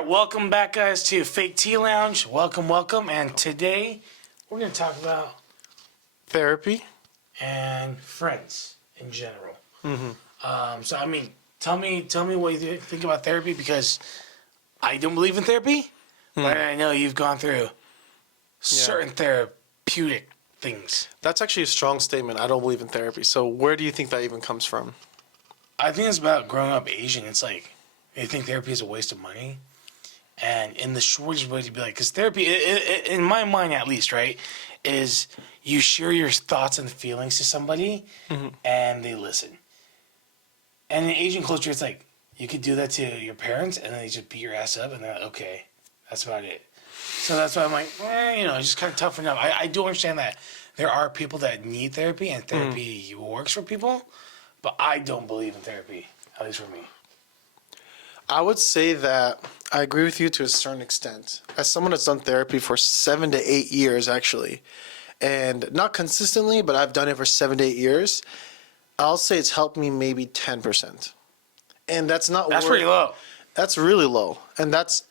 right, welcome back, guys, to Fake Tea Lounge. Welcome. And today we're going to talk about Therapy. and friends in general. So, I mean, tell me what you think about therapy, because I don't believe in therapy, but I know you've gone through certain therapeutic things. That's actually a strong statement. I don't believe in therapy. So where do you think that even comes from? I think it's about growing up Asian. It's like they think therapy is a waste of money. And in the shortest way to be like, because therapy, in my mind at least, right, is you share your thoughts and feelings to somebody and they listen. And in Asian culture, it's like you could do that to your parents and then they just beat your ass up and they're like, okay, that's about it. So that's why I'm like, it's just kind of tough enough. I do understand that there are people that need therapy and therapy works for people, but I don't believe in therapy, at least for me. I would say that I agree with you to a certain extent. As someone that's done therapy for 7 to 8 years, actually, and not consistently, but I've done it for 7 to 8 years, I'll say it's helped me maybe 10%. And that's not That's pretty low. That's really low. And that's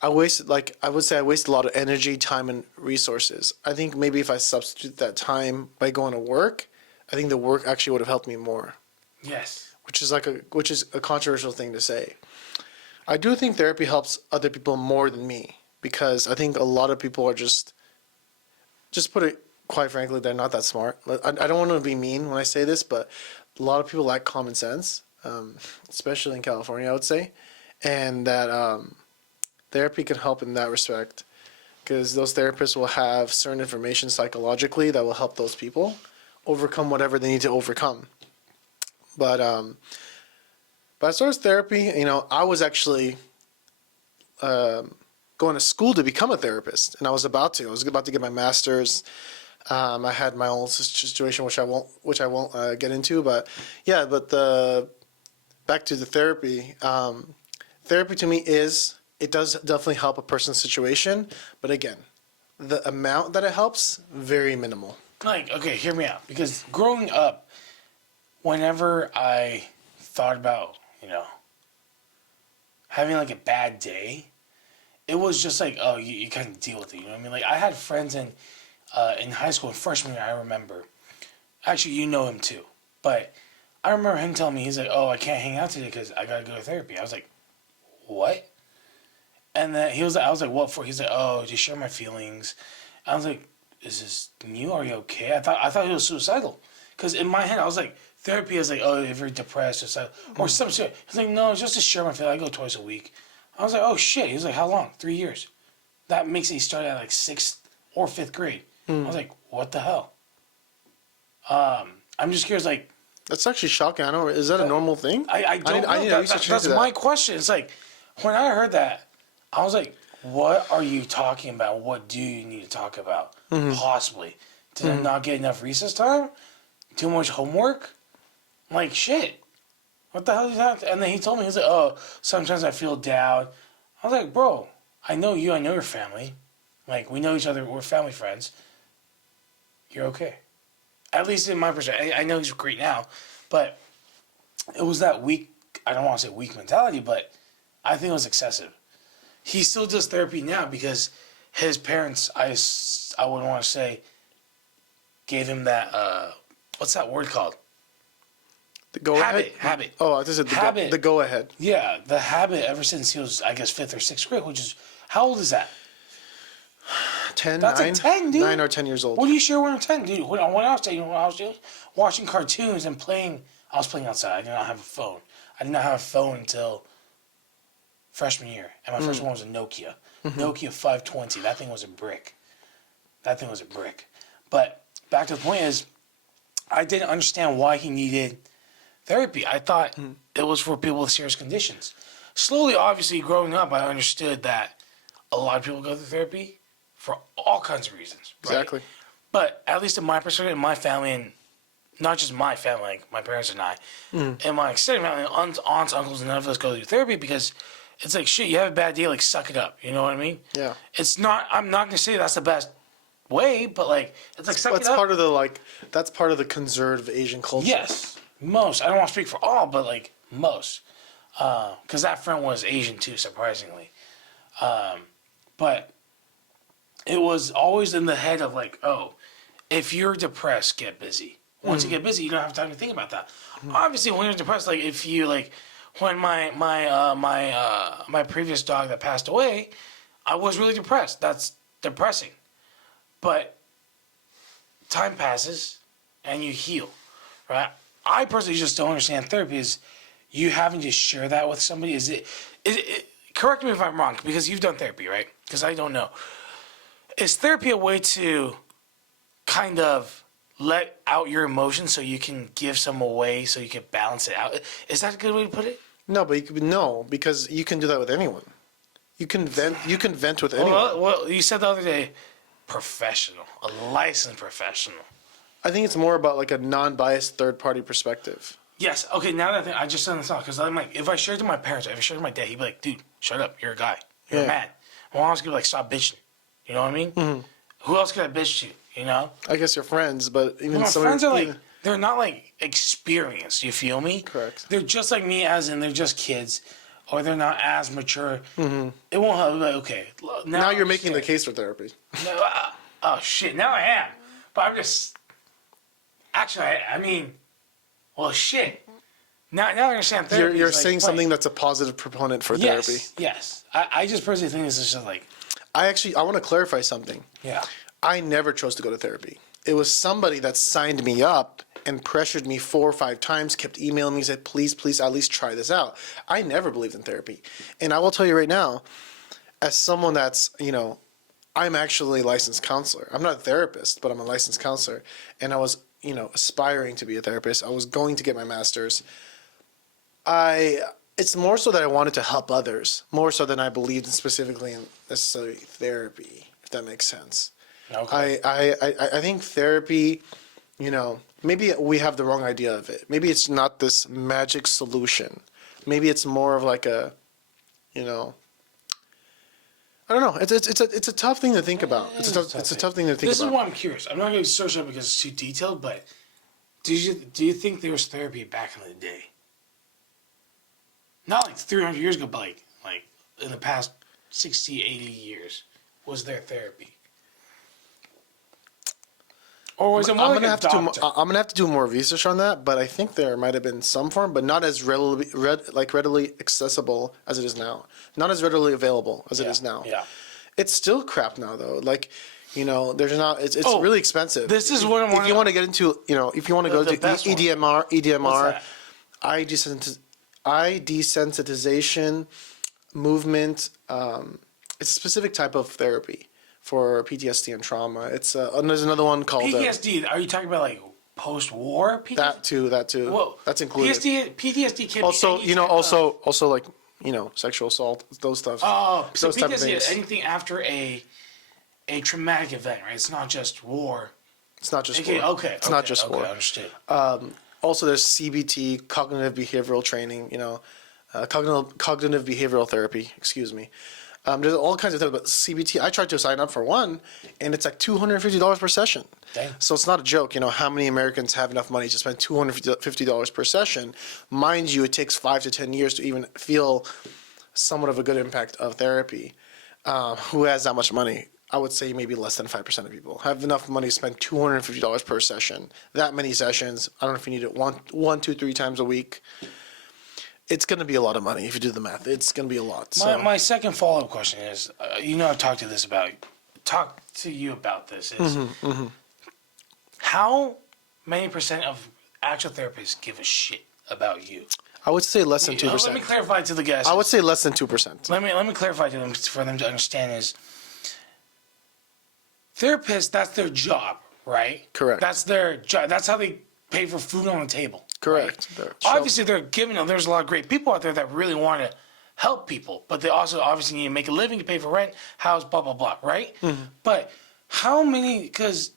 I would say I wasted a lot of energy, time, and resources. I think maybe if I substitute that time by going to work, I think the work actually would have helped me more. Yes. Which is a controversial thing to say. I do think therapy helps other people more than me, because I think a lot of people are just put it quite frankly, they're not that smart. I don't want to be mean when I say this, but a lot of people lack common sense, especially in California, I would say, and that therapy can help in that respect, because those therapists will have certain information psychologically that will help those people overcome whatever they need to overcome. But as far as therapy, I was actually going to school to become a therapist, and I was about to get my master's. I had my own situation, which I won't get into. But yeah, back to the therapy. Therapy to me it does definitely help a person's situation, but again, the amount that it helps, very minimal. Like, okay, hear me out. Because growing up, whenever I thought about, having like a bad day, it was just like, oh, you kind of deal with it. You know what I mean? Like, I had friends in high school, freshman year, I remember. Actually, you know him too. But I remember him telling me, he's like, oh, I can't hang out today because I got to go to therapy. I was like, what? And then I was like, what for? He's like, oh, just share my feelings. I was like, is this you? Are you okay? I thought he was suicidal. Because in my head, I was like, therapy is like, oh, if you're depressed or some shit. He's like, no, it's just to share my feelings. I go twice a week. I was like, oh, shit. He's like, how long? 3 years. That makes it he started at like 6th or 5th grade. I was like, what the hell? I'm just curious, like... That's actually shocking. I don't know. Is that a normal thing? I don't know. That's my question. It's like, when I heard that, I was like, what are you talking about? What do you need to talk about? Possibly. Did I not get enough recess time? Too much homework? I'm like, shit. What the hell is that? And then he told me, he's like, oh, sometimes I feel down. I was like, bro, I know you. I know your family. Like, we know each other. We're family friends. You're okay. At least in my perspective. I know he's great now. But it was that weak, I don't want to say weak mentality, but I think it was excessive. He still does therapy now because his parents, I would want to say, gave him that, what's that word called? The go-ahead? Habit. Oh, I just said the go-ahead. Yeah, the habit ever since he was, I guess, 5th or 6th grade, which is, how old is that? 10, That's 9, a 10, dude. 9 or 10 years old. What do you share when I'm 10, dude? When I was doing, watching cartoons and playing, I was playing outside. I did not have a phone. I did not have a phone until freshman year. And my first one was a Nokia. Nokia 520. That thing was a brick. But back to the point is, I didn't understand why he needed therapy. I thought it was for people with serious conditions. Slowly, obviously, growing up, I understood that a lot of people go through therapy for all kinds of reasons. Right? Exactly. But at least in my perspective, in my family, and not just my family, like my parents and I, and my extended family, aunts, uncles, none of us go through therapy because it's like, shit, you have a bad day, like, suck it up. You know what I mean? Yeah. I'm not going to say that's the best way, but, like, it's like, suck it up. That's part of the conservative Asian culture. Yes. Most. I don't want to speak for all, but, like, most. because that friend was Asian too, surprisingly. But it was always in the head of like, oh, if you're depressed, get busy. Once you get busy, you don't have time to think about that. Obviously, when you're depressed, like if you like, when my previous dog that passed away, I was really depressed. That's depressing. But time passes, and you heal, right? I personally just don't understand therapy. Is you having to share that with somebody? Is it correct me if I'm wrong, because you've done therapy, right? Because I don't know. Is therapy a way to kind of let out your emotions so you can give some away so you can balance it out? Is that a good way to put it? No, but no, because you can do that with anyone. You can vent. You can vent with anyone. Well, you said the other day, professional, a licensed professional. I think it's more about like a non-biased third-party perspective. Yes. Okay. Now that I think, I just understand because I'm like, if I shared it to my parents, if I shared it to my dad, he'd be like, "Dude, shut up. You're a guy. You're a man." My mom's gonna be like, "Stop bitching." You know what I mean? Mm-hmm. Who else could I bitch to? You know? I guess your friends, but even my some friends are like, they're not like experienced. You feel me? Correct. They're just like me, as in they're just kids, or they're not as mature. Mm-hmm. It won't help. Like, okay. Now you're making the case for therapy. No, oh shit! Now I am, but I'm just. Actually, I mean, well, shit. Now I understand therapy. You're like, saying something that's a positive proponent for therapy. Yes. I just personally think this is just like. I want to clarify something. Yeah. I never chose to go to therapy. It was somebody that signed me up and pressured me 4 or 5 times, kept emailing me, said, please, at least try this out. I never believed in therapy. And I will tell you right now, as someone that's, I'm actually a licensed counselor. I'm not a therapist, but I'm a licensed counselor. And I was, aspiring to be a therapist. I was going to get my master's. It's more so that I wanted to help others, more so than I believed specifically in necessarily therapy, if that makes sense. Okay. I think therapy, maybe we have the wrong idea of it. Maybe it's not this magic solution. Maybe it's more of like a, I don't know. It's a tough thing to think about. It's a tough thing to think about. This is why I'm curious. I'm not going to search it up because it's too detailed, but do you think there was therapy back in the day? Not like 300 years ago, but like in the past 60, 80 years, was there therapy? Or was it more like a doctor? I'm gonna have to do more research on that, but I think there might have been some form, but not as readily accessible as it is now. Not as readily available as it is now. Yeah. It's still crap now though. There's not. It's really expensive. This is what I want. If you want to get into, if you want to go to EDMR, eye desensitization movement. It's a specific type of therapy for PTSD and trauma. It's there's another one called PTSD. Are you talking about like post-war PTSD? That too. Well, that's included. PTSD can also, be also like sexual assault, those stuff. Oh, so PTSD is anything after a traumatic event, right? It's not just war. It's not just war. Okay. It's not just war. Understood. Also, there's CBT, cognitive behavioral training. Cognitive behavioral therapy. Excuse me. There's all kinds of things, but CBT. I tried to sign up for one, and it's like $250 per session. Dang. So it's not a joke. How many Americans have enough money to spend $250 per session? Mind you, it takes 5 to 10 years to even feel somewhat of a good impact of therapy. Who has that much money? I would say maybe less than 5% of people have enough money to spend $250 per session. That many sessions. I don't know if you need it one, 2, 3 times a week. It's going to be a lot of money if you do the math. It's going to be a lot. My second follow-up question is, I've talked to you about this. Is how many percent of actual therapists give a shit about you? I would say less than 2%. Let me clarify to the guests. I would say less than 2%. Let me clarify to them for them to understand is therapists. That's their job, right? Correct. That's their job. That's how they pay for food on the table. Correct. Right? Obviously, they're giving them. There's a lot of great people out there that really want to help people, but they also obviously need to make a living to pay for rent, house, blah blah blah, right? Mm-hmm. But how many? Because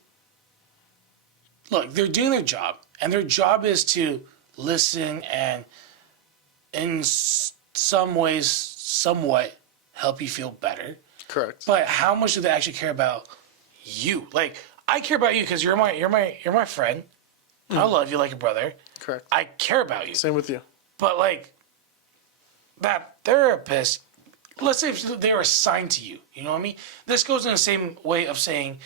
look, they're doing their job, and their job is to listen and, in some ways, somewhat help you feel better. Correct. But how much do they actually care about you? Like, I care about you because you're my friend. I love you like a brother. Correct. I care about you. Same with you. But that therapist, let's say if they were assigned to you, you know what I mean? This goes in the same way of saying,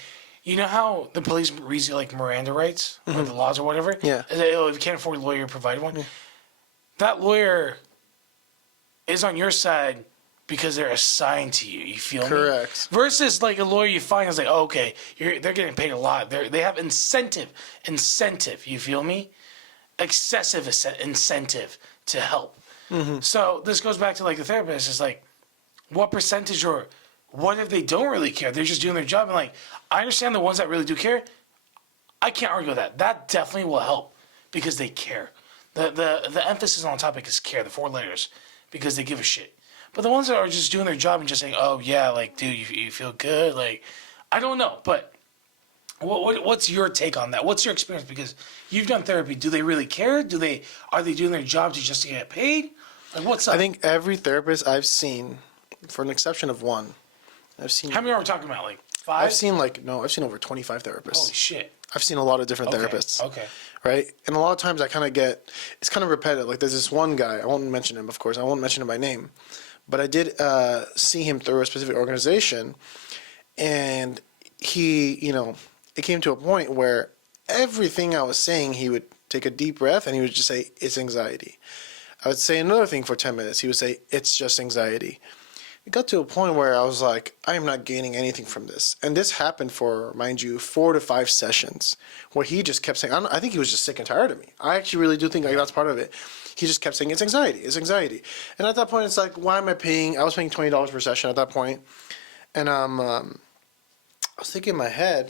you know how the police reads you like Miranda rights or the laws or whatever? Yeah. And they, oh, if you can't afford a lawyer, provide one. Yeah. That lawyer is on your side because they're assigned to you. You feel me? Correct. Versus like a lawyer you find is like, oh, okay, they're getting paid a lot. They have incentive. You feel me? Excessive incentive to help. So this goes back to like the therapist. It's like, what percentage or what if they don't really care? They're just doing their job. And like, I understand the ones that really do care. I can't argue with that. That definitely will help because they care. The emphasis on the topic is care, the 4 letters, because they give a shit. But the ones that are just doing their job and just saying, oh yeah, like, dude, you feel good? Like, I don't know. But what's your take on that? What's your experience? Because you've done therapy. Do they really care? Are they doing their job just to get paid? Like, what's up? I think every therapist I've seen, for an exception of one, I've seen. How many are we talking about? Like 5? I've seen over 25 therapists. Holy shit. I've seen a lot of different therapists. Okay. Right? And a lot of times I kind of it's kind of repetitive. Like there's this one guy, I won't mention him, of course. I won't mention him by name. But I did see him through a specific organization. And he, it came to a point where everything I was saying, he would take a deep breath and he would just say, it's anxiety. I would say another thing for 10 minutes. He would say, it's just anxiety. It got to a point where I was like, I am not gaining anything from this. And this happened for, mind you, 4 to 5 sessions where he just kept saying, I think he was just sick and tired of me. I actually really do think like that's part of it. He just kept saying, it's anxiety, it's anxiety. And at that point, it's like, why am I paying? I was paying $20 per session at that point. And I was thinking in my head,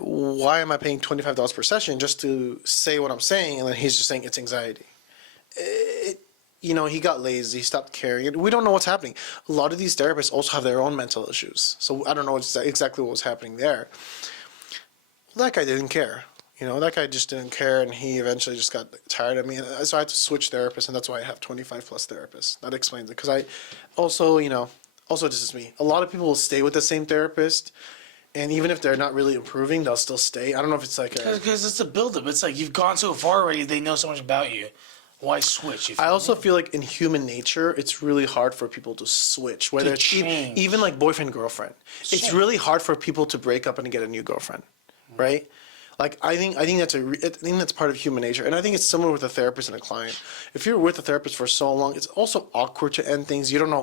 why am I paying $25 per session just to say what I'm saying? And then he's just saying it's anxiety. He got lazy, he stopped caring. We don't know what's happening. A lot of these therapists also have their own mental issues. So I don't know exactly what was happening there. That guy didn't care. That guy just didn't care, and he eventually just got tired of me. And so I had to switch therapists, and that's why I have 25 plus therapists. That explains it. Because I also, this is me. A lot of people will stay with the same therapist, and even if they're not really improving, they'll still stay. I don't know if it's like because it's a buildup. It's like you've gone so far already. They know so much about you. Why switch? I also feel like in human nature, it's really hard for people to switch. Whether it's even like boyfriend, girlfriend. It's really hard for people to break up and get a new girlfriend, right? Like I think that's part of human nature, and I think it's similar with a therapist and a client. If you're with a therapist for so long, it's also awkward to end things. You don't know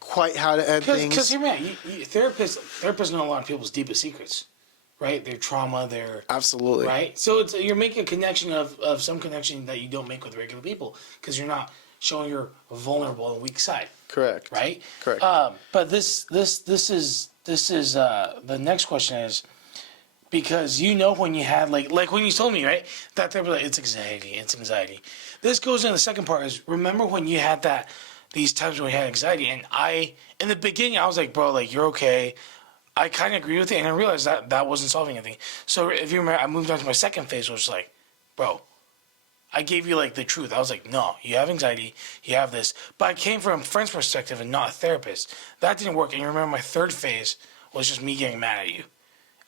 quite how to end things. Because therapists know a lot of people's deepest secrets. Right, their trauma, absolutely right. So you're making a connection of some connection that you don't make with regular people because you're not showing your vulnerable and weak side. Correct. Right. Correct. But this is the next question is because when you had like when you told me right that they were like it's anxiety. This goes in the second part is remember when you had these times when you had anxiety and in the beginning I was like bro like you're okay. I kind of agree with it, and I realized that wasn't solving anything. So if you remember, I moved on to my second phase, which was like, bro, I gave you like the truth. I was like, no, you have anxiety, you have this. But I came from a friend's perspective and not a therapist. That didn't work. And you remember my third phase was just me getting mad at you.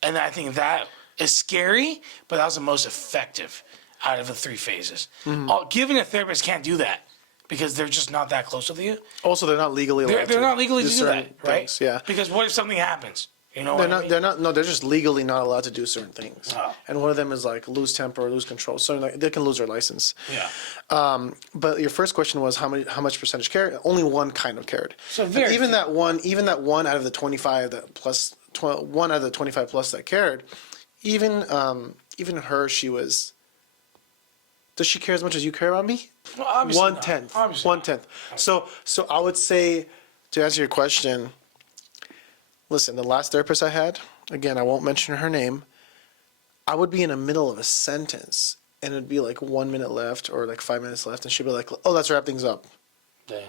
And I think that is scary, but that was the most effective out of the 3 phases. Mm-hmm. Giving a therapist can't do that. Because they're just not that close with you. Also, they're not legally allowed. They're not legally to do that, right? Things, yeah. Because what if something happens? They're just legally not allowed to do certain things. Oh. And one of them is like lose temper or lose control. So they can lose their license. Yeah. But your first question was how much percentage cared? Only one kind of cared. So even that one out of the 25 one out of the 25 plus that cared, even her, she was. Does she care as much as you care about me? Well, obviously 1/10. Not. 1/10. So I would say, to answer your question, listen, the last therapist I had, again, I won't mention her name, I would be in the middle of a sentence, and it'd be like 1 minute left or like 5 minutes left, and she'd be like, oh, let's wrap things up. Yeah.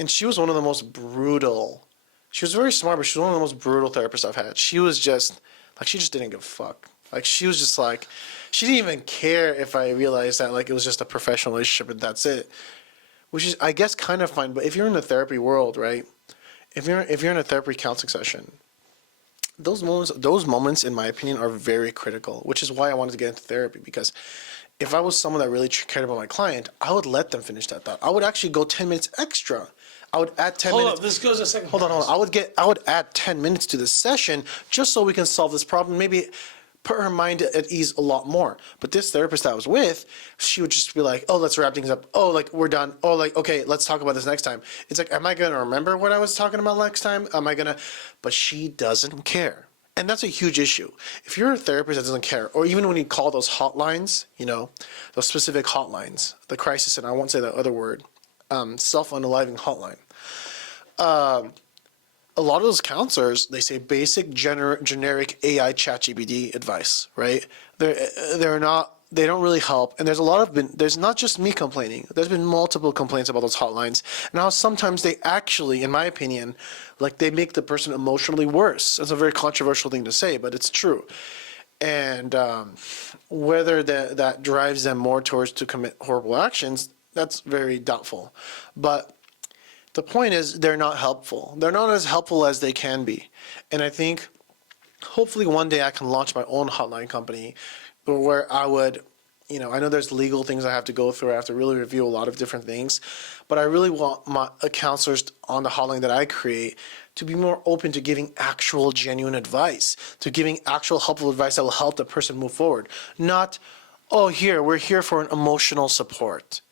And she was one of the most brutal. She was very smart, but she was one of the most brutal therapists I've had. She was just, like, she just didn't give a fuck. Like, she was just like, she didn't even care if I realized that, like, it was just a professional relationship and that's it. Which is, I guess, kind of fine. But if you're in the therapy world, right, if you're in a therapy counseling session, those moments, in my opinion, are very critical, which is why I wanted to get into therapy. Because if I was someone that really cared about my client, I would let them finish that thought. I would actually go 10 minutes extra. I would add 10 Hold minutes. up, this goes a second. Hold on. I would add 10 minutes to the session just so we can solve this problem. Maybe put her mind at ease a lot more. But this therapist I was with, she would just be like, oh, let's wrap things up. Oh, like, we're done. Oh, like, okay, let's talk about this next time. It's like, am I going to remember what I was talking about next time? But she doesn't care. And that's a huge issue. If you're a therapist that doesn't care, or even when you call those hotlines, those specific hotlines, the crisis, and I won't say that other word, self-unaliving hotline. A lot of those counselors, they say basic generic AI ChatGPT advice, right? They don't really help. And there's not just me complaining. There's been multiple complaints about those hotlines. Now, sometimes they actually, in my opinion, like they make the person emotionally worse. It's a very controversial thing to say, but it's true. And whether that drives them more towards to commit horrible actions, that's very doubtful. But the point is, they're not helpful. They're not as helpful as they can be. And I think hopefully one day I can launch my own hotline company where I would, I know there's legal things I have to go through. I have to really review a lot of different things. But I really want my counselors on the hotline that I create to be more open to giving actual genuine advice, to giving actual helpful advice that will help the person move forward. Not, oh, we're here for an emotional support.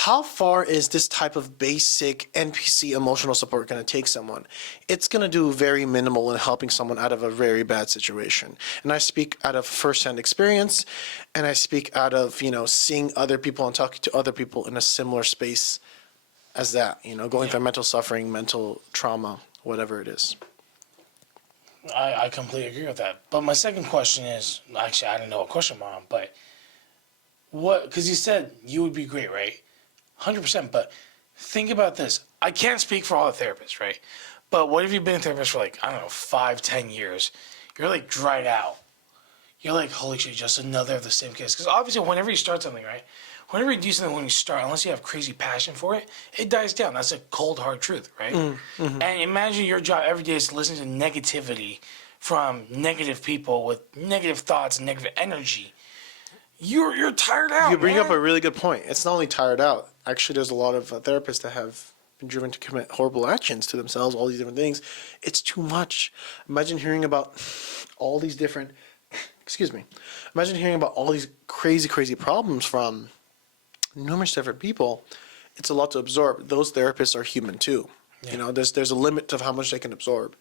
How far is this type of basic NPC emotional support going to take someone? It's going to do very minimal in helping someone out of a very bad situation. And I speak out of firsthand experience, and I speak out of, seeing other people and talking to other people in a similar space as that, going through mental suffering, mental trauma, whatever it is. I completely agree with that. But my second question is, actually, I don't know what question, Mom, but because you said you would be great, right? 100%, but think about this. I can't speak for all the therapists, right? But what if you've been a therapist for 5-10 years? You're dried out. You're like, holy shit, just another of the same case. Because obviously, whenever you start something, right? Whenever you do something when you start, unless you have crazy passion for it, it dies down. That's a cold, hard truth, right? Mm-hmm. And imagine your job every day is to listen to negativity from negative people with negative thoughts and negative energy. You're tired out. You bring up a really good point. It's not only tired out. Actually, there's a lot of therapists that have been driven to commit horrible actions to themselves, all these different things. It's too much. Imagine hearing about all these different, imagine hearing about all these crazy, crazy problems from numerous different people. It's a lot to absorb. Those therapists are human too. Yeah. There's a limit to how much they can absorb.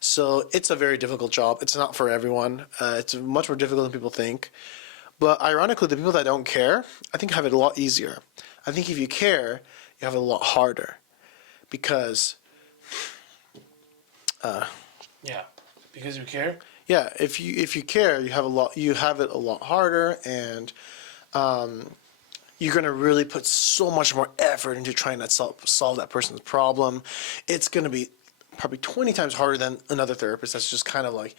So it's a very difficult job. It's not for everyone. It's much more difficult than people think. But ironically, the people that don't care, I think have it a lot easier. I think if you care, you have it a lot harder, because. Because you care. Yeah, if you care, you have it a lot harder, and you're gonna really put so much more effort into trying to solve that person's problem. It's gonna be probably 20 times harder than another therapist that's just kind of like,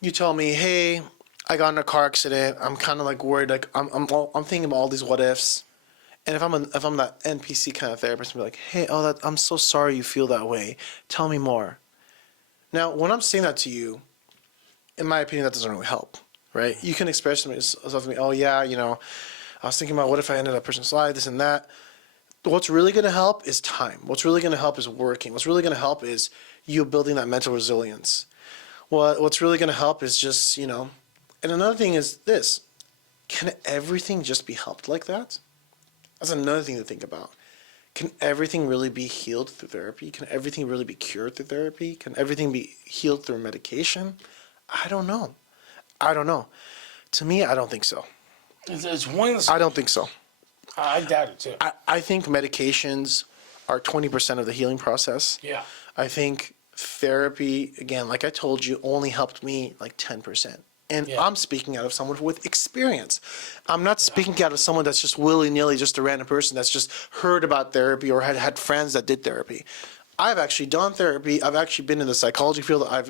you tell me, hey, I got in a car accident. I'm kind of worried. I'm thinking about all these what ifs. And if I'm that NPC kind of therapist, I'm like, hey, I'm so sorry you feel that way. Tell me more. Now, when I'm saying that to you, in my opinion, that doesn't really help, right? You can express stuff to me. Oh yeah, I was thinking about what if I ended that person's life, this and that. What's really going to help is time. What's really going to help is working. What's really going to help is you building that mental resilience. What's really going to help is just, And another thing is this. Can everything just be helped like that? That's another thing to think about. Can everything really be healed through therapy? Can everything really be cured through therapy? Can everything be healed through medication? I don't know. To me, I don't think so. It's one of the... I don't think so. I doubt it too. I think medications are 20% of the healing process. Yeah. I think therapy, again, like I told you, only helped me 10%. And I'm speaking out of someone with experience. I'm not speaking out of someone that's just willy-nilly, just a random person that's just heard about therapy or had friends that did therapy. I've actually done therapy. I've actually been in the psychology field. I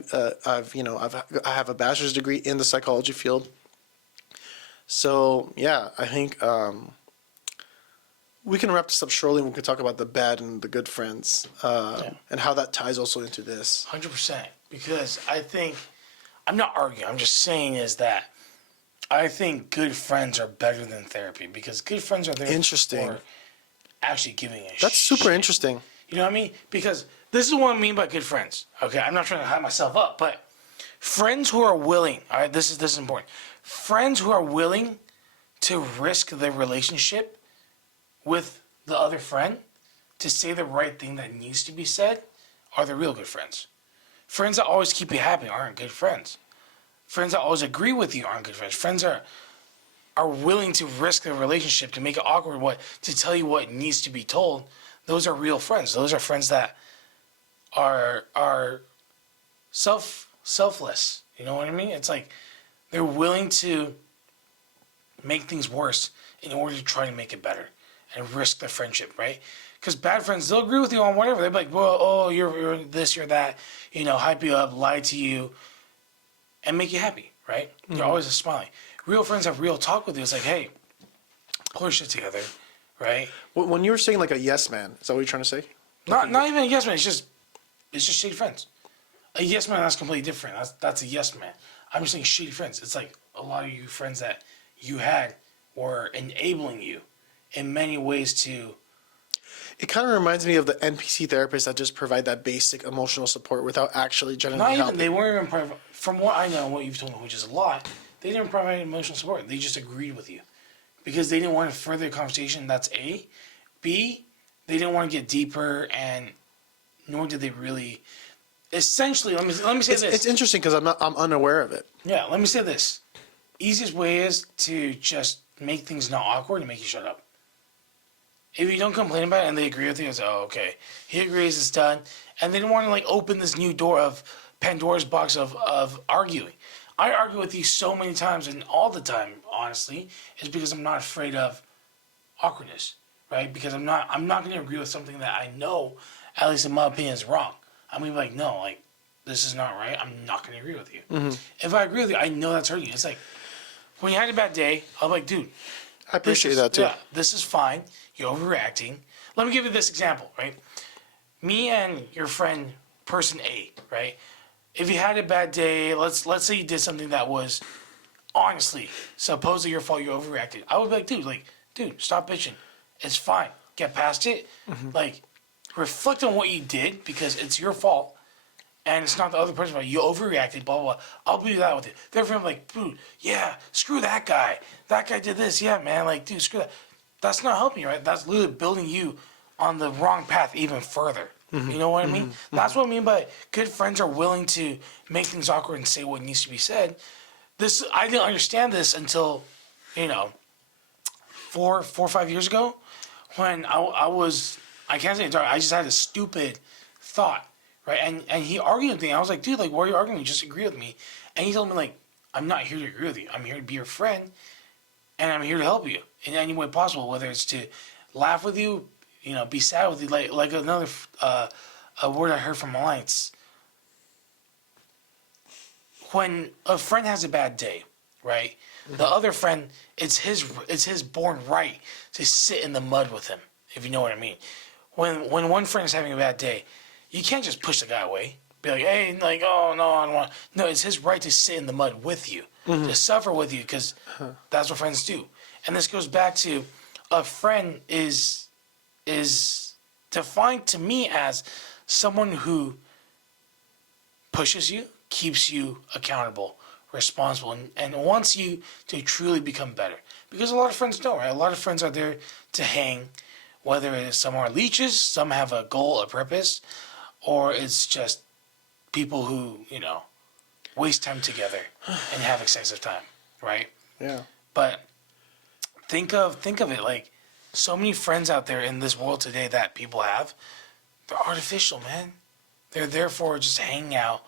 have a bachelor's degree in the psychology field. So yeah, I think we can wrap this up shortly, and we can talk about the bad and the good friends, and how that ties also into this. 100%. Because I think, I'm not arguing, I'm just saying is that I think good friends are better than therapy because good friends are there Interesting. for actually giving a That's super shit. interesting. You know what I mean? Because this is what I mean by good friends. Okay, I'm not trying to hype myself up, but friends who are willing. All right, this is important. Friends who are willing to risk their relationship with the other friend to say the right thing that needs to be said are the real good friends. Friends that always keep you happy aren't good friends. Friends that always agree with you aren't good friends. Friends are willing to risk their relationship to make it awkward, to tell you what needs to be told. Those are real friends. Those are friends that are selfless. You know what I mean? It's like they're willing to make things worse in order to try to make it better and risk the friendship, right? Because bad friends, they'll agree with you on whatever. They'll be like, well, oh, you're this, you're that, hype you up, lie to you, and make you happy, right? Mm-hmm. You're always smiling. Real friends have real talk with you. It's like, hey, pull your shit together, right? When you were saying like a yes man, is that what you're trying to say? Not even a yes man. It's just shitty friends. A yes man, that's completely different. That's a yes man. I'm just saying shitty friends. It's like a lot of you friends that you had were enabling you in many ways to. It kind of reminds me of the NPC therapists that just provide that basic emotional support without actually genuinely helping. They weren't even from what I know and what you've told me, which is a lot. They didn't provide emotional support. They just agreed with you because they didn't want to further the conversation. That's A. B. They didn't want to get deeper, and nor did they really. Essentially, let me say this. It's interesting because I'm unaware of it. Yeah, let me say this. Easiest way is to just make things not awkward and make you shut up. If you don't complain about it and they agree with you, it's oh okay, he agrees, it's done, and they don't want to like open this new door of Pandora's box of arguing. I argue with you so many times and all the time, honestly, is because I'm not afraid of awkwardness, right? Because I'm not going to agree with something that I know, at least in my opinion, is wrong. I'm going to be like, no, like this is not right. I'm not going to agree with you. Mm-hmm. If I agree with you, I know that's hurting you. It's like when you had a bad day, I'm like, dude, I appreciate that too. Yeah, this is fine. You're overreacting. Let me give you this example, right? Me and your friend, person A, right? If you had a bad day, let's say you did something that was honestly supposedly your fault, you overreacted. I would be like, dude, stop bitching. It's fine. Get past it. Mm-hmm. Like, reflect on what you did because it's your fault. And it's not the other person's fault. You overreacted, blah, blah, blah. I'll do that with it. Therefore, I'm like, dude, yeah, screw that guy. That guy did this. Yeah, man, like, dude, screw that. That's not helping you, right? That's literally building you on the wrong path even further. Mm-hmm. You know what I mean? Mm-hmm. That's what I mean by good friends are willing to make things awkward and say what needs to be said. I didn't understand this until, 4 or 5 years ago when I can't say it, I just had a stupid thought, right? And he argued with me. I was like, dude, like, why are you arguing? Just agree with me. And he told me, like, I'm not here to agree with you. I'm here to be your friend, and I'm here to help you in any way possible, whether it's to laugh with you, be sad with you. Like another a word I heard from Alliance. When a friend has a bad day, right? Mm-hmm. The other friend, it's his born right to sit in the mud with him, if you know what I mean. When one friend is having a bad day, you can't just push the guy away. Be like, hey, like, oh, no, I don't want. No, it's his right to sit in the mud with you, mm-hmm. to suffer with you, because that's what friends do. And this goes back to a friend is defined to me as someone who pushes you, keeps you accountable, responsible, and wants you to truly become better. Because a lot of friends don't, right? A lot of friends are there to hang, whether it's some are leeches, some have a goal, a purpose, or it's just people who, waste time together and have excessive time, right? Yeah. But think of it like so many friends out there in this world today that people have, they're artificial, man. They're there for just hanging out.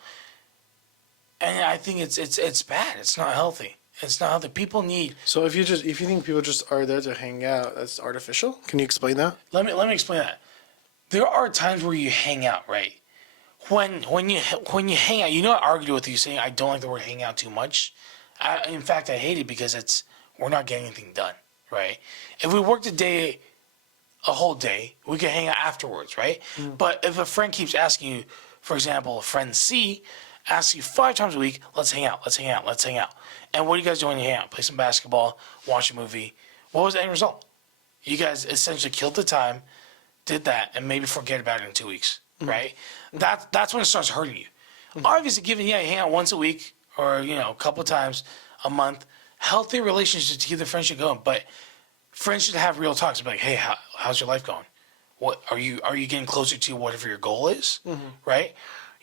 And I think it's bad. It's not healthy. It's not healthy. People need. So if you think people just are there to hang out, that's artificial. Can you explain that? Let me explain that. There are times where you hang out, right? When you hang out, I argued with you saying I don't like the word hang out too much. In fact, I hate it because we're not getting anything done, right? If we worked a whole day, we could hang out afterwards, right? Mm. But if a friend keeps asking you, for example, friend C asks you 5 times a week, let's hang out, let's hang out, let's hang out. And what do you guys do when you hang out? Play some basketball, watch a movie. What was the end result? You guys essentially killed the time, did that, and maybe forget about it in 2 weeks, right? That's when it starts hurting you. Obviously, given you hang out once a week or a couple of times a month, healthy relationships to keep the friendship going. But friends should have real talks. Be like, hey, how's your life going? What are you getting closer to whatever your goal is, right?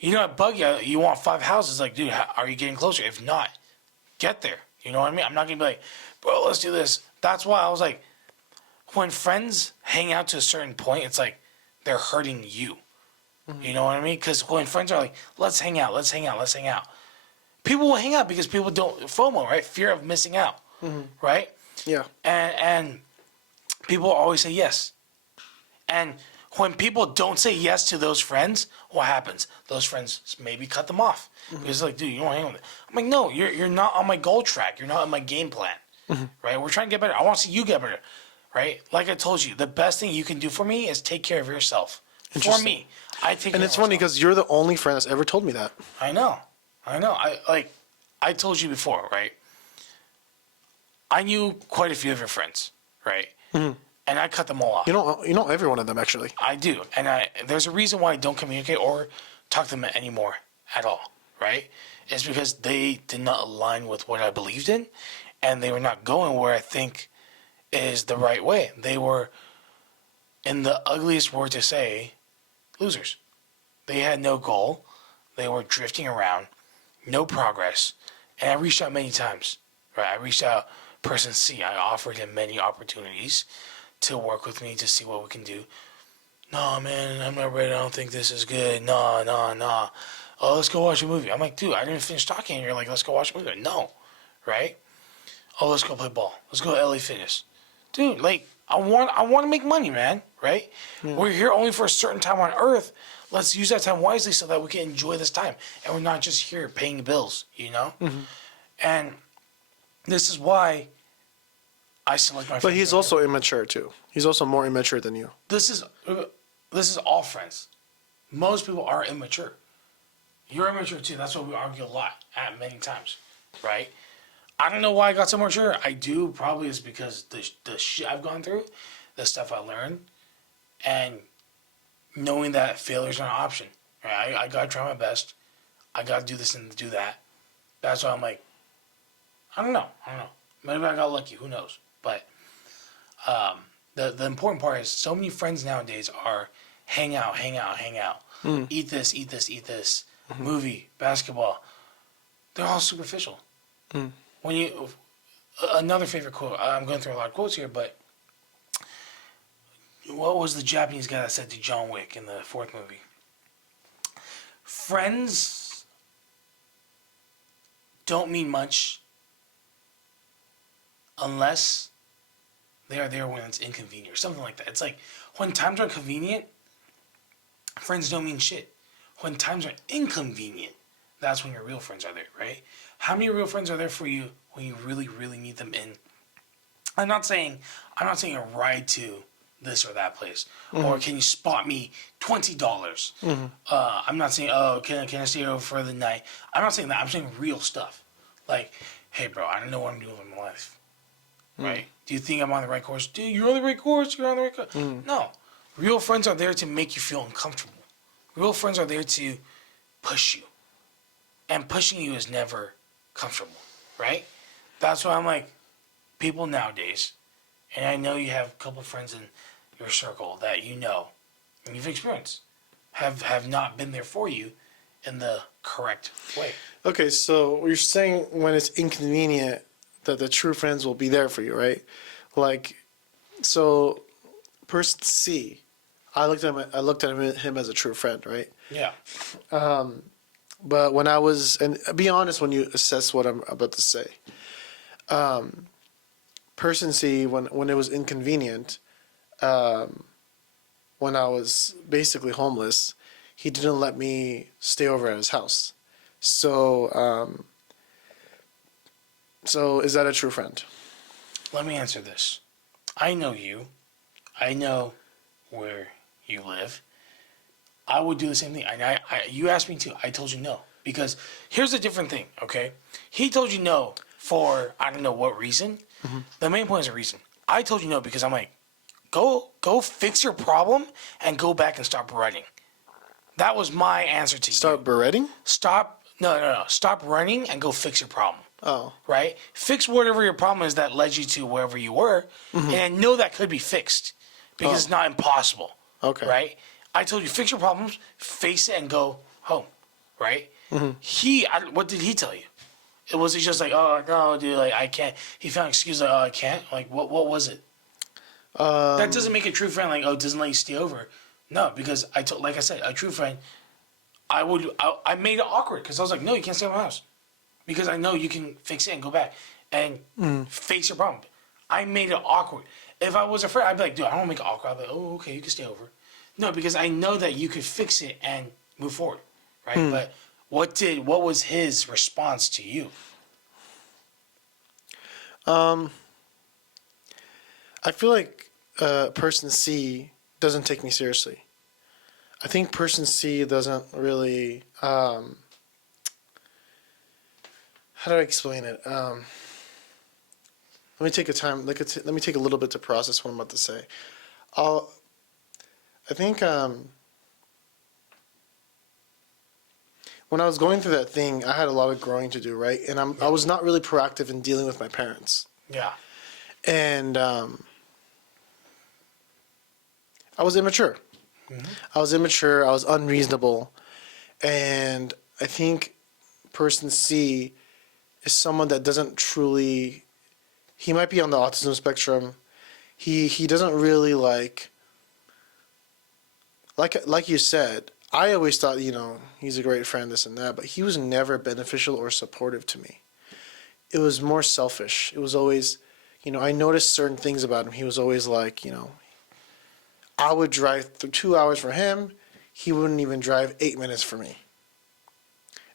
At Bug you want 5 houses. Like, dude, are you getting closer? If not, get there. You know what I mean? I'm not gonna be like, bro, let's do this. That's why I was like, when friends hang out to a certain point, it's like they're hurting you. You know what I mean? Because when friends are like, let's hang out, let's hang out, let's hang out. People will hang out because people don't FOMO, right? Fear of missing out, right? Yeah. And people always say yes. And when people don't say yes to those friends, what happens? Those friends maybe cut them off. Because it's like, dude, you don't hang with it. I'm like, no, you're not on my goal track. You're not on my game plan, right? We're trying to get better. I want to see you get better, right? Like I told you, the best thing you can do for me is take care of yourself. For me, I take. And it's funny because you're the only friend that's ever told me that. I know. I told you before, right? I knew quite a few of your friends, right? And I cut them all off. You know every one of them actually. I do, and there's a reason why I don't communicate or talk to them anymore at all, right? It's because they did not align with what I believed in, and they were not going where I think is the right way. They were, in the ugliest word to say, losers. They had no goal. They were drifting around, no progress. And I reached out many times, right? I reached out person C. I offered him many opportunities to work with me to see what we can do. No, man, I'm not ready. I don't think this is good. No. Oh, let's go watch a movie. I'm like, dude, I didn't finish talking. And you're like, let's go watch a movie. No, right? Oh, let's go play ball. Let's go to LA Fitness. Dude, like, I want to make money, man, right? We're here only for a certain time on Earth. Let's use that time wisely so that we can enjoy this time. And we're not just here paying bills, And this is why I select my friends. But he's also immature too. He's also more immature than you. This is all friends. Most people are immature. You're immature too. That's why we argue a lot at many times, right? I don't know why I got so mature. I do. Probably is because the shit I've gone through, the stuff I learned, and knowing that failure is not an option. Right? I gotta try my best. I gotta do this and do that. That's why I'm like, I don't know. Maybe I got lucky. Who knows? But the important part is so many friends nowadays are hang out. Eat this. Movie, basketball. They're all superficial. When another favorite quote, I'm going through a lot of quotes here, but what was the Japanese guy that said to John Wick in the 4th movie? Friends don't mean much unless they are there when it's inconvenient or something like that. It's like when times are convenient, friends don't mean shit. When times are inconvenient, that's when your real friends are there, right? How many real friends are there for you when you really, really need them in? I'm not saying a ride to this or that place, or can you spot me $20? I'm not saying, oh, can I stay over for the night? I'm not saying that. I'm saying real stuff, like, hey, bro, I don't know what I'm doing with my life, right? Do you think I'm on the right course? Dude, you're on the right course. You're on the right course. No, real friends are there to make you feel uncomfortable. Real friends are there to push you, and pushing you is never comfortable, right? That's why I'm like, people nowadays, and I know you have a couple friends in your circle that and you've experienced, have not been there for you in the correct way. Okay, so you're saying when it's inconvenient that the true friends will be there for you, right? Like, so person C, I looked at him as a true friend, right? Yeah. But when I was, and be honest when you assess what I'm about to say, person C, when it was inconvenient, when I was basically homeless, he didn't let me stay over at his house. So, so is that a true friend? Let me answer this. I know you. I know where you live. I would do the same thing. You asked me to. I told you no. because here's a different thing. Okay, he told you no for I don't know what reason. The main point is a reason. I told you no because I'm like, go fix your problem and go back and stop running. That was my answer to you. Start beretting? Stop. No. Stop running and go fix your problem. Oh. Right? Fix whatever your problem is that led you to wherever you were. And I know that could be fixed because it's not impossible. Okay. Right? I told you, fix your problems, face it, and go home. Right? What did he tell you? Was he just like, oh, no, dude, like, I can't. He found an excuse like, oh, I can't? Like, what was it? That doesn't make a true friend like, oh, it doesn't let you stay over. No, because like I said, a true friend, I made it awkward because I was like, no, you can't stay at my house. Because I know you can fix it and go back and face your problem. I made it awkward. If I was a friend, I'd be like, dude, I don't want to make it awkward. I'd be like, oh, okay, you can stay over. No, because I know that you could fix it and move forward, right? But what was his response to you? I feel like person C doesn't take me seriously. I think person C doesn't really. How do I explain it? Let me take a time. Let me take a little bit to process what I'm about to say. I think when I was going through that thing, I had a lot of growing to do, right? And I was not really proactive in dealing with my parents. Yeah. And I was immature. I was immature. I was unreasonable. And I think person C is someone that doesn't truly. He might be on the autism spectrum. He doesn't really like you said. I always thought, he's a great friend, this and that, but he was never beneficial or supportive to me. It was more selfish. It was always, I noticed certain things about him. He was always like, I would drive through 2 hours for him. He wouldn't even drive 8 minutes for me.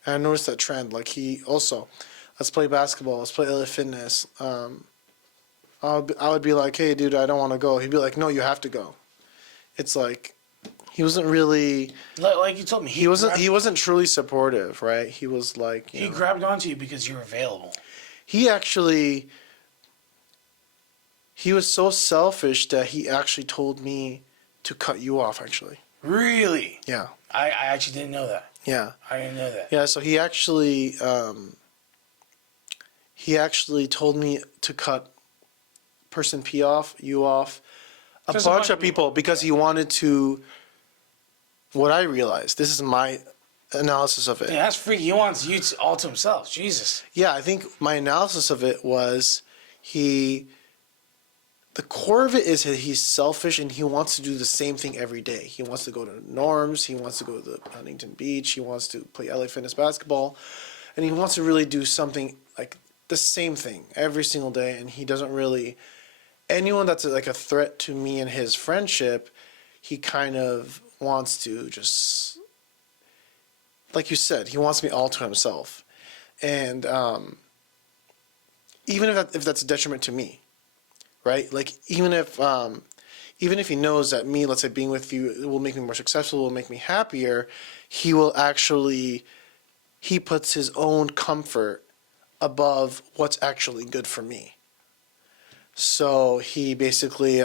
And I noticed that trend. Like he also, let's play basketball. Let's play LA Fitness. I would be like, hey, dude, I don't want to go. He'd be like, no, you have to go. It's like, he wasn't really. Like you told me, he wasn't truly supportive, right? He was like. He grabbed onto you because you're available. He was so selfish that he actually told me to cut you off. Actually. Really? Yeah. I actually didn't know that. Yeah. I didn't know that. Yeah. So he actually told me to cut person P off, you off, a bunch of people because he wanted to. What I realized, this is my analysis of it. Yeah, that's freaky. He wants you all to himself. Jesus. Yeah, I think my analysis of it was the core of it is that he's selfish and he wants to do the same thing every day. He wants to go to Norms. He wants to go to the Huntington Beach. He wants to play LA Fitness basketball. And he wants to really do something like the same thing every single day. And he doesn't really, anyone that's like a threat to me and his friendship, he kind of wants to just, like you said, he wants me all to himself. And even if that's a detriment to me, right? Like even if he knows that me, let's say, being with you will make me more successful, will make me happier, he puts his own comfort above what's actually good for me. So he basically,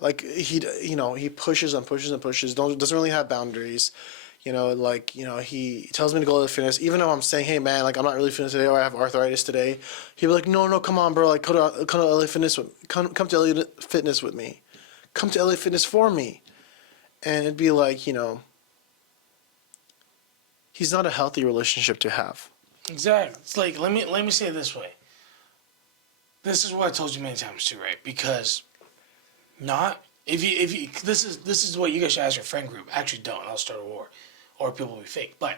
like he pushes and pushes and pushes. Doesn't really have boundaries. He tells me to go to the fitness, even though I'm saying, hey man, like I'm not really feeling today, or I have arthritis today. He'd be like, no, come on, bro, like come to LA Fitness come to LA Fitness with me, come to LA Fitness for me, and it'd be like, he's not a healthy relationship to have. Exactly. It's like let me say it this way. This is what I told you many times too, right? Because if you this is what you guys should ask your friend group. Actually, don't. I'll start a war, or people will be fake. But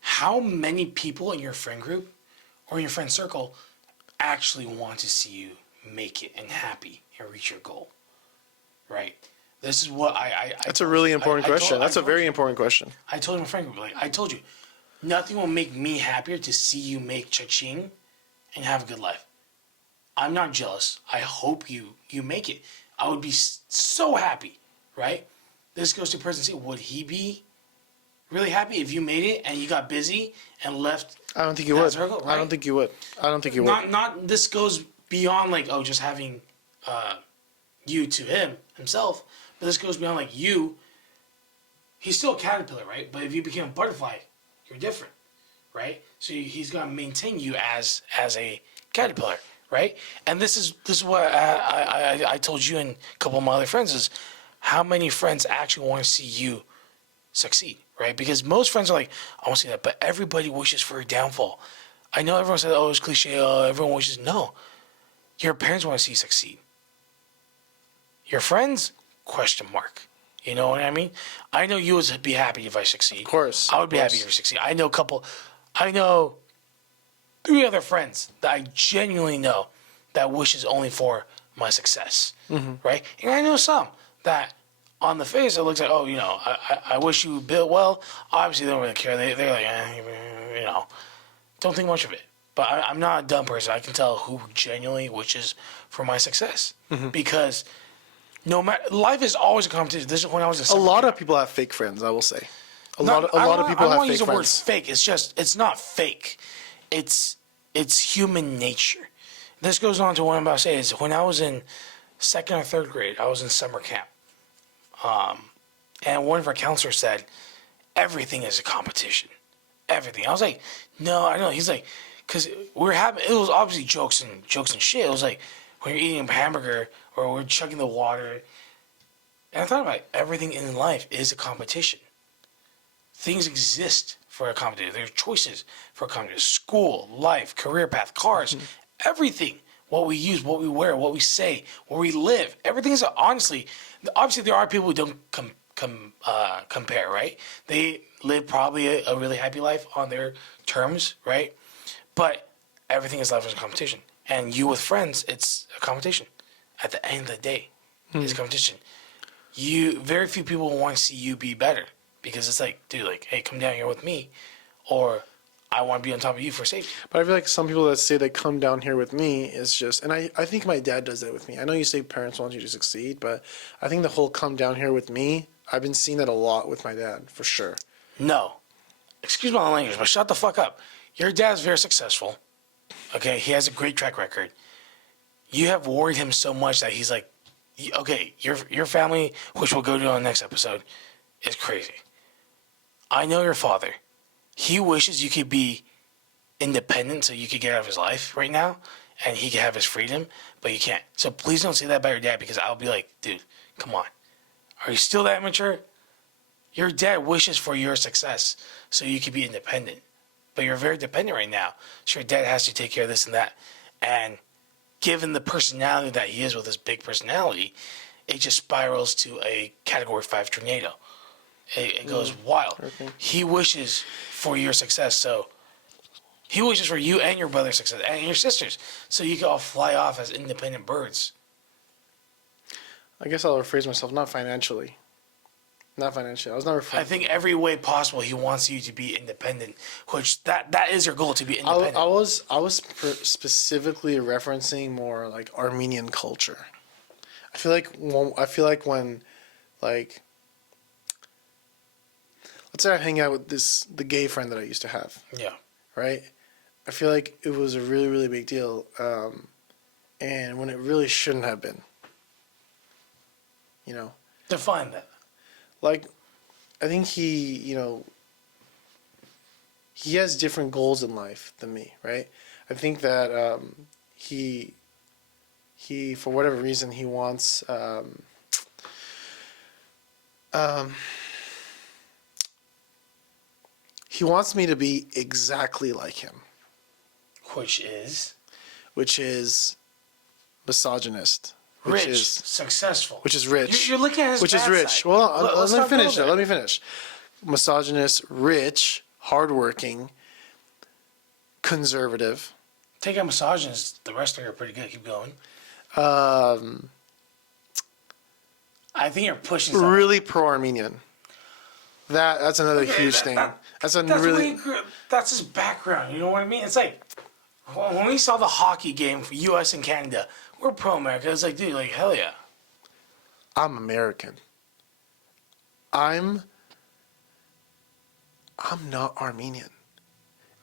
how many people in your friend group or in your friend circle actually want to see you make it and happy and reach your goal? Right. This is what I That's a really important question. That's a very important question. I told my friend group, like I told you, nothing will make me happier to see you make cha-ching and have a good life. I'm not jealous. I hope you make it. I would be so happy, right? This goes to person C. Would he be really happy if you made it and you got busy and left? I don't think you that would. circle, I right? don't think you would. I don't think you would. Not. This goes beyond like just having you to himself, but this goes beyond like you. He's still a caterpillar, right? But if you became a butterfly, you're different, right? So he's gonna maintain you as a caterpillar, right? And this is what I told you and a couple of my other friends is how many friends actually want to see you succeed, right? Because most friends are like, I want to see that, but everybody wishes for your downfall. I know everyone says, oh, it's cliche. Oh, everyone wishes. No, your parents want to see you succeed. Your friends, question mark. You know what I mean? I know you would be happy if I succeed. Of course. I would be happy if you succeed. I know 3 other friends that I genuinely know that wishes only for my success, right? And I know some that on the face it looks like, oh, I wish you built well. Obviously, they don't really care. They're like, don't think much of it. But I'm not a dumb person. I can tell who genuinely wishes for my success because no matter, life is always a competition. This is when I was A lot of people have fake friends, I will say. A lot of people have fake friends. I don't want to use the word fake. It's not fake. It's human nature. This goes on to what I'm about to say is when I was in 2nd or 3rd grade, I was in summer camp. And one of our counselors said, everything is a competition. Everything. I was like, no, I know. He's like, because it was obviously jokes and shit. It was like when you're eating a hamburger or we're chugging the water. And I thought about it, everything in life is a competition. Things exist for a competition. There are choices for a competition. School, life, career path, cars, everything. What we use, what we wear, what we say, where we live. Everything is obviously there are people who don't compare, right? They live probably a really happy life on their terms, right? But everything is life is a competition. And you with friends, it's a competition. At the end of the day, it's a competition. Very few people want to see you be better because it's like, dude, like, hey, come down here with me, or I want to be on top of you for safety. But I feel like some people that say they come down here with me is just, and I think my dad does that with me. I know you say parents want you to succeed, but I think the whole come down here with me, I've been seeing that a lot with my dad, for sure. No. Excuse my language, but shut the fuck up. Your dad's very successful. Okay, he has a great track record. You have worried him so much that he's like, okay, your family, which we'll go to on the next episode, is crazy. I know your father. He wishes you could be independent so you could get out of his life right now and he could have his freedom, but you can't. So please don't say that about your dad because I'll be like, dude, come on. Are you still that mature? Your dad wishes for your success so you could be independent. But you're very dependent right now. So your dad has to take care of this and that. And given the personality that he is with his big personality, it just spirals to a Category 5 tornado. It goes wild. Okay. He wishes for your success, so he wishes for you and your brother's success and your sisters, so you can all fly off as independent birds. I guess I'll rephrase myself. Not financially. Not financially. I was not referring. I think every way possible, he wants you to be independent, which that is your goal, to be independent. I was specifically referencing more like Armenian culture. I feel like when like. Let's say I hang out with the gay friend that I used to have. Yeah. Right? I feel like it was a really, really big deal. And when it really shouldn't have been. Define that. Like, I think he has different goals in life than me, right? I think that he for whatever reason, he wants he wants me to be exactly like him. Which is misogynist. Rich, successful. Which is rich. You're looking at his which is bad rich. side. Well, let me finish. Misogynist, rich, hardworking, conservative. Take out misogynist. The rest of you are pretty good. Keep going. I think you're pushing something. Really pro-Armenian. That's another huge thing. That's his background. You know what I mean? It's like when we saw the hockey game for U.S. and Canada, we're pro-America. It's like, dude, like, hell yeah. I'm American. I'm not Armenian.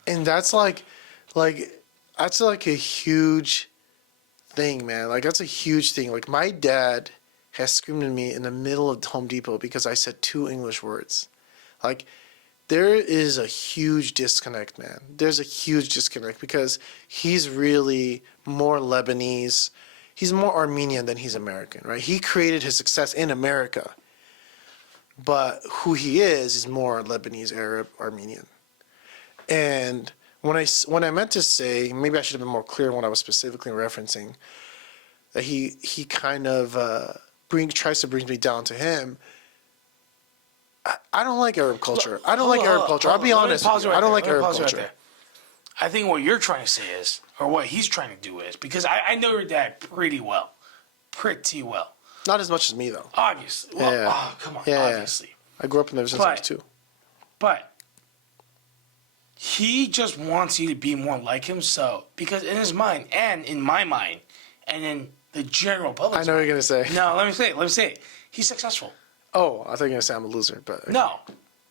And that's like that's like a huge thing, man. Like that's a huge thing. Like my dad has screamed at me in the middle of Home Depot because I said two English words. Like there is a huge disconnect, man. There's a huge disconnect because he's really more Lebanese. He's more Armenian than he's American, right? He created his success in America. But who he is more Lebanese, Arab, Armenian. And when I meant to say, maybe I should have been more clear in what I was specifically referencing, that he kind of tries to bring me down to him. I don't like Arab culture. I don't like Arab culture. I'll be honest with you. I don't like Arab culture. I think what you're trying to say is, or what he's trying to do is, because I know your dad pretty well. Pretty well. Not as much as me, though. Obviously. Well, Yeah. oh, come on. Yeah. Obviously. I grew up in there since I was 2. But he just wants you to be more like him. So, because in his mind, and in my mind, and in the general public, I know what you're going to say. No, let me say it. He's successful. Oh, I thought you were going to say I'm a loser, but No,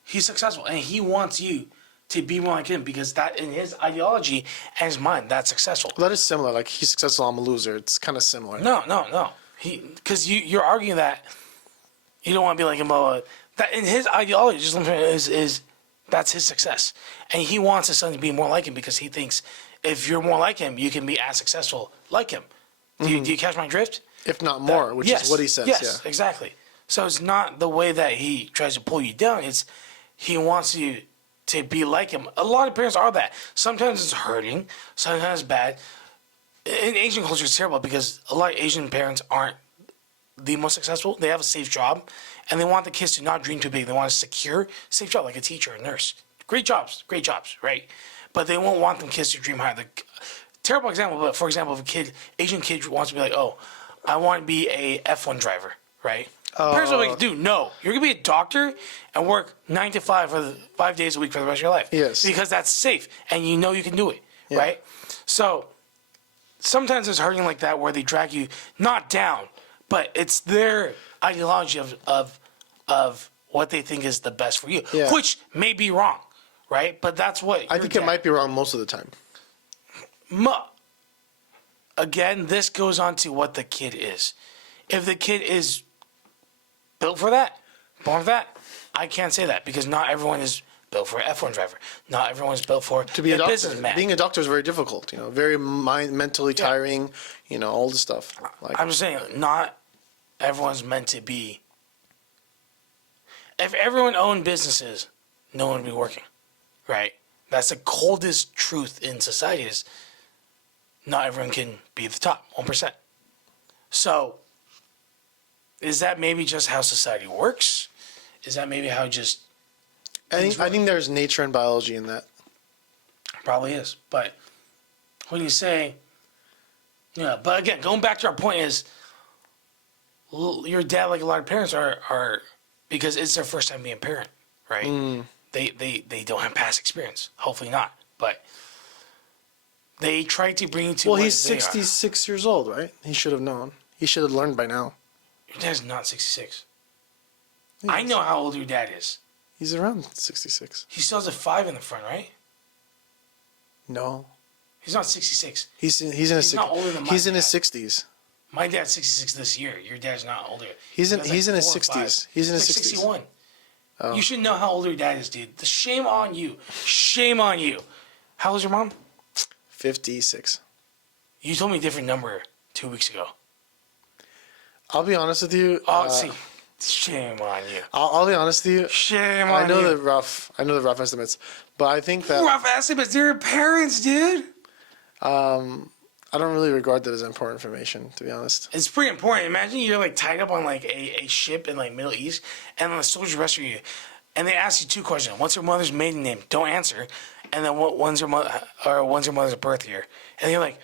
he's successful, and he wants you to be more like him because that, in his ideology and his mind, that's successful. That is similar. Like he's successful, I'm a loser. It's kind of similar. No. Because you're arguing that you don't want to be like him, blah, blah, blah. That in his ideology is that's his success, and he wants his son to be more like him because he thinks if you're more like him, you can be as successful like him. Do you catch my drift? If not more, which is what he says. Yes, Yeah. exactly. So it's not the way that he tries to pull you down. It's he wants you to be like him. A lot of parents are that. Sometimes it's hurting. Sometimes it's bad. In Asian culture, it's terrible because a lot of Asian parents aren't the most successful. They have a safe job, and they want the kids to not dream too big. They want a secure, safe job, like a teacher, a nurse. Great jobs, right? But they won't want them kids to dream higher. Terrible example, but for example, if Asian kid wants to be like, oh, I want to be a F1 driver, right? Parents are like, dude, no, you're gonna be a doctor and work 9 to 5 for 5 days a week for the rest of your life. Yes. Because that's safe and you know you can do it, right? So sometimes it's hurting like that where they drag you not down, but it's their ideology of what they think is the best for you, which may be wrong, right? But that's what I think it might be wrong most of the time. Again, this goes on to what the kid is. If the kid is built for that, born for that, I can't say that because not everyone is built for an F1 driver. Not everyone is built for To be a doctor. businessman. Being a doctor is very difficult. Very mentally tiring. All the stuff. I'm just saying, not everyone's meant to be. If everyone owned businesses, no one would be working, right? That's the coldest truth in society is not everyone can be at the top, 1%. So, is that maybe just how society works? Is that maybe how just... I think there's nature and biology in that. Probably is. But when you say... Yeah, but again, going back to our point is, your dad, like a lot of parents, are because it's their first time being a parent, right? They don't have past experience. Hopefully not. But they try to bring you to Well, he's 66 years old, right? He should have known. He should have learned by now. Your dad's not 66. I know how old your dad is. He's around 66. He still has a 5 in the front, right? No. He's not 66. He's in his not older than my He's in his dad. 60s. My dad's 66 this year. Your dad's not older. He's in his 4 or 5. 60s. He's in his 60s. 61. You should know how old your dad is, dude. Shame on you. Shame on you. How old's your mom? 56. You told me a different number 2 weeks ago. I'll be honest with you. See, shame on you. I'll be honest with you. Shame on I know you. the rough estimates, but I think that Rough estimates. They're parents, dude. I don't really regard that as important information, to be honest. It's pretty important. Imagine you're like tied up on like a ship in like Middle East, and then the soldiers rescue you, and they ask you 2 questions. What's your mother's maiden name? Don't answer. And then when's your mother's birth year? And you're like,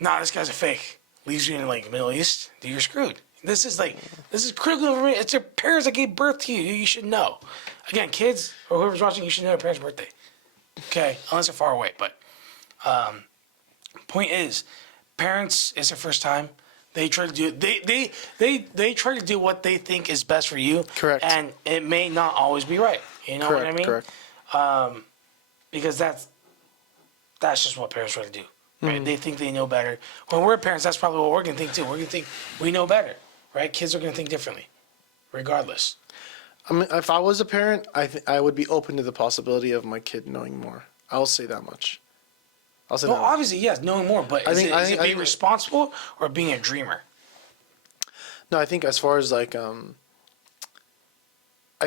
nah, this guy's a fake. Leaves you in like Middle East, dude, you're screwed. This is critical information. It's your parents that gave birth to you. You should know. Again, kids or whoever's watching, you should know your parents' birthday. Okay, unless they're far away. But point is, parents, it's their first time. They try to do they try to do what they think is best for you. Correct. And it may not always be right. You know what I mean? Correct. Because that's just what parents try to do. Right? They think they know better. When we're parents, that's probably what we're gonna think too. We're gonna think we know better. Right? Kids are gonna think differently, regardless. I mean, if I was a parent, I would be open to the possibility of my kid knowing more. I'll say that much. I'll say Well, that much. obviously, yes, knowing more, but is it being responsible or being a dreamer? No, I think as far as like, I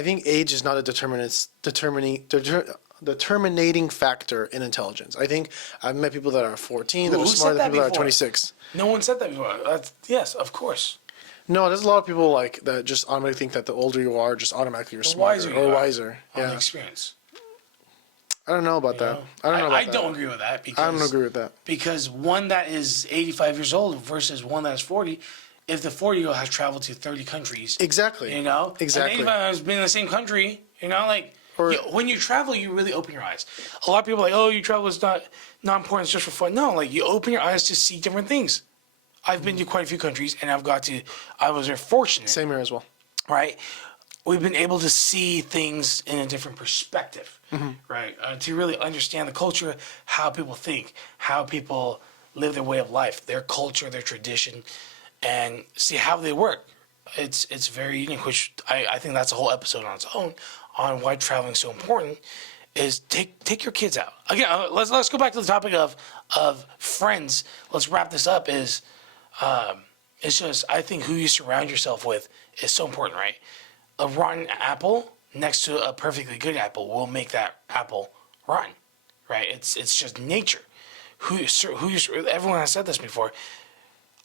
think age is not a determining factor in intelligence. I think I've met people that are 14 that Who are said smarter than that people that are before? 26. No one said that before. Yes, of course. No, there's a lot of people like that just automatically think that the older you are, just automatically you're smarter or wiser. On Yeah, experience. I don't know about that. I don't know about I that. don't agree with that because I don't agree with that. Because one that is 85 years old versus one that is 40, if the 40-year-old has traveled to 30 countries, Exactly. you know, Exactly. and 85 has been in the same country, you know, like when you travel, you really open your eyes. A lot of people are like, oh, you travel is not important, it's just for fun. No, like you open your eyes to see different things. I've been to quite a few countries, and I was very fortunate. Same here as well. Right? We've been able to see things in a different perspective, right? To really understand the culture, how people think, how people live their way of life, their culture, their tradition, and see how they work. It's very unique, which I think that's a whole episode on its own on why traveling is so important. Is take your kids out again. Let's go back to the topic of friends. Let's wrap this up. It's just I think who you surround yourself with is so important, right? A rotten apple next to a perfectly good apple will make that apple rotten, right? It's just nature. Everyone has said this before.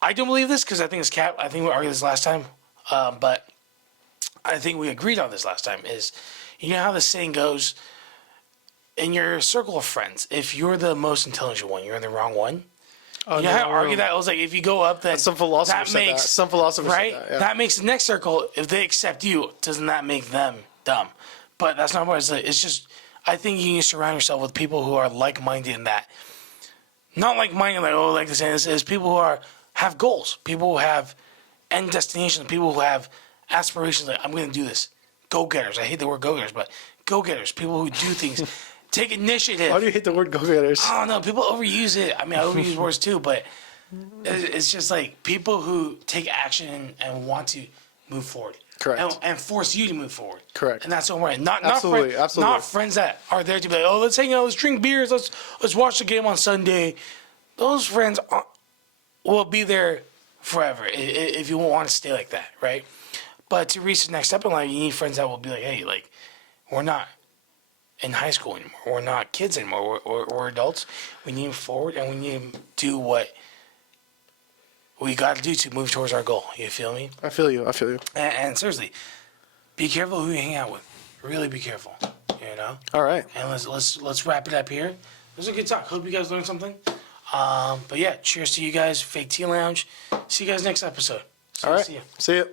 I don't believe this because I think it's cap. I think we argued this last time, but I think we agreed on this last time. Is you know how the saying goes? In your circle of friends, if you're the most intelligent one, you're in the wrong one. Oh, you know how I argue that? I was like, if you go up, then some philosophers said that. Some philosophers right? said that. Yeah. That makes the next circle. If they accept you, doesn't that make them dumb? But that's not what it's like. It's just I think you need to surround yourself with people who are like-minded in that. Not like-minded, like this is people who have goals, people who have end destinations, people who have aspirations. Like I'm going to do this. Go-getters. I hate the word go-getters, but go-getters. People who do things. Take initiative. Why do you hate the word go-getters? I don't know. People overuse it. I mean, I overuse words too, but it's just like people who take action and want to move forward. Correct. And force you to move forward. Correct. And that's what we're in. Absolutely. Not friends that are there to be like, oh, let's hang out, let's drink beers, let's watch the game on Sunday. Those friends will be there forever if you want to stay like that, right? But to reach the next step in life, you need friends that will be like, hey, like, we're not in high school anymore. We're not kids anymore. We're adults. We need to move forward, and we need to do what we got to do to move towards our goal. You feel me? I feel you. And seriously, be careful who you hang out with. Really be careful. You know. All right. And let's wrap it up here. It was a good talk. Hope you guys learned something. But yeah, cheers to you guys. Fake Tea Lounge. See you guys next episode. All right. See ya. See ya.